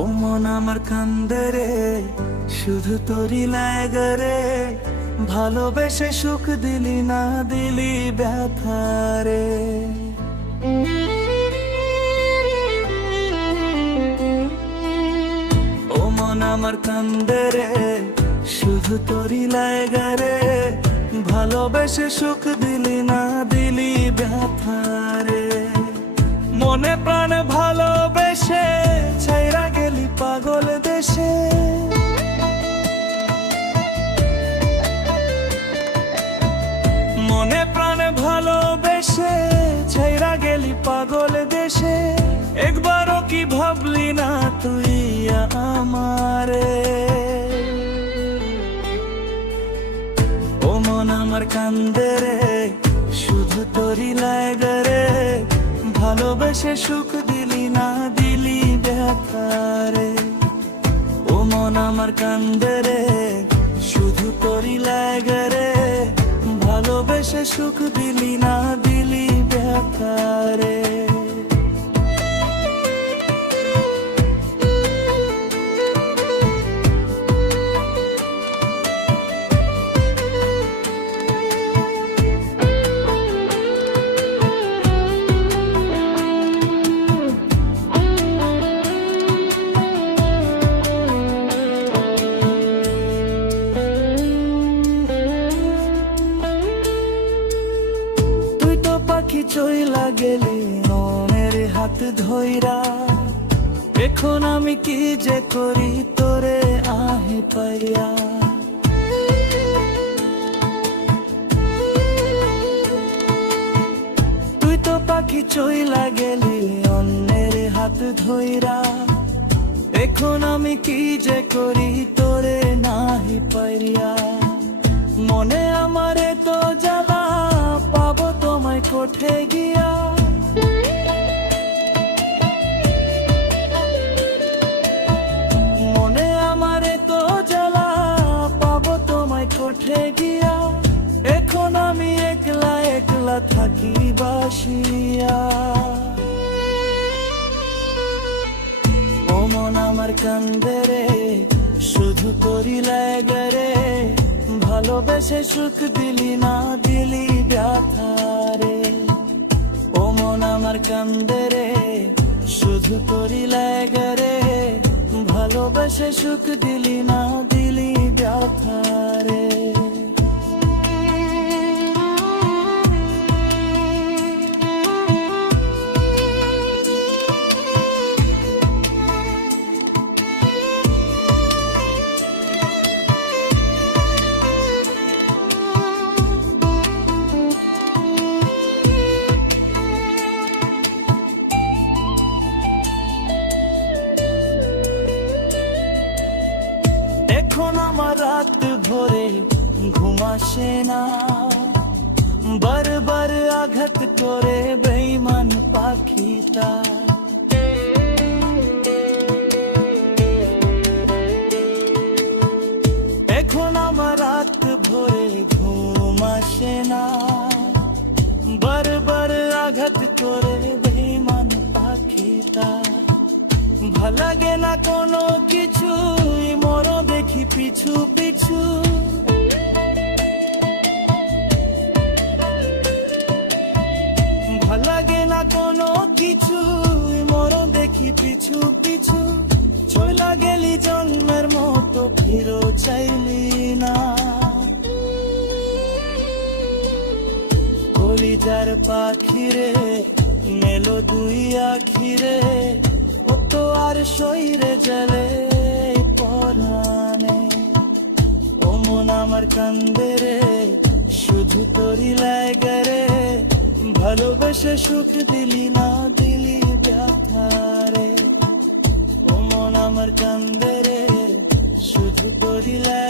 ও মন আমার কান্দে রে, শুধু তোরই লাগে রে। ভালোবেসে সুখ দিলি না, দিলি ব্যথা রে। ও মন আমার কান্দে রে, শুধু তোরই লাগে রে। ভালোবেসে সুখ দিলি না, দিলি ব্যথা রে। মনে প্রাণে ভালোবেসে ছাইরা গেলি পাগল দেশে। মনে প্রাণে ভালোবেসে ছাইরা গেলি পাগল দেশে। একবারও কি ভাবলি না তুই আমারে? ও মন আমার কান্দে রে, শুধু তোরই লাগে রে। ভালোবেসে সুখ দিলি না, দিলি ব্যথা রে। ও মন আমার কান্দে রে, শুধু তোরই লাগে রে। ভালোবেসে সুখ দিলি না, দিলি ব্যথা রে। পাখি চইলা গেলি মনের হাত ধইরা। এখন আমি কি যে করি তোরে আহে পাইয়া। তুই তো পাখি চইলা গেলি অন্যের হাত ধইরা। এখন আমি কি যে করি তোরে নাহি পাইয়া। মনে আমারে তো জ্বালা, পাবো তোমায় কোঠে গিয়া। মনে আমারে তো জ্বালা, পাবো তোমায় কোঠে গিয়া। এখন আমি একলা একলা থাকি বাসিয়া। ও মন আমার কান্দে রে, শুধু তোরই লাগে রে। ভালোবেসে সুখ দিলি না, দিলি ব্যথা রে। ও মন আমার কান্দে রে, শুধু তোরই লাগে রে। ভালোবেসে সুখ দিলি না, দিলি ব্যথা রে। এখন আমার রাত ভরে ঘুম আসে না। বারবার আঘাত করে বেঈমান পাখিটা। এখন আমার রাত ভরে ঘুম আসে না। বারবার আঘাত করে বেঈমান পাখিটা। ভাল লাগে না কোনো কিছু, মরো দেখি পিছু পিছু। ভাল লাগে না কোনো কিছু, মরো দেখি পিছু পিছু। চইলা গেলি জন্মের মতো, ফিরো চাইলি না। কলিজার পাখিরে মেলো দুই আখিরে। ও তো আর শরীরে জলে পরানে। ও মন আমার কান্দে রে, শুধু তোরই লাগে রে। ভালোবেসে সুখ দিলি না, দিলি ব্যথা রে। ও মন আমার কান্দে রে, শুধু তোরই লাগে।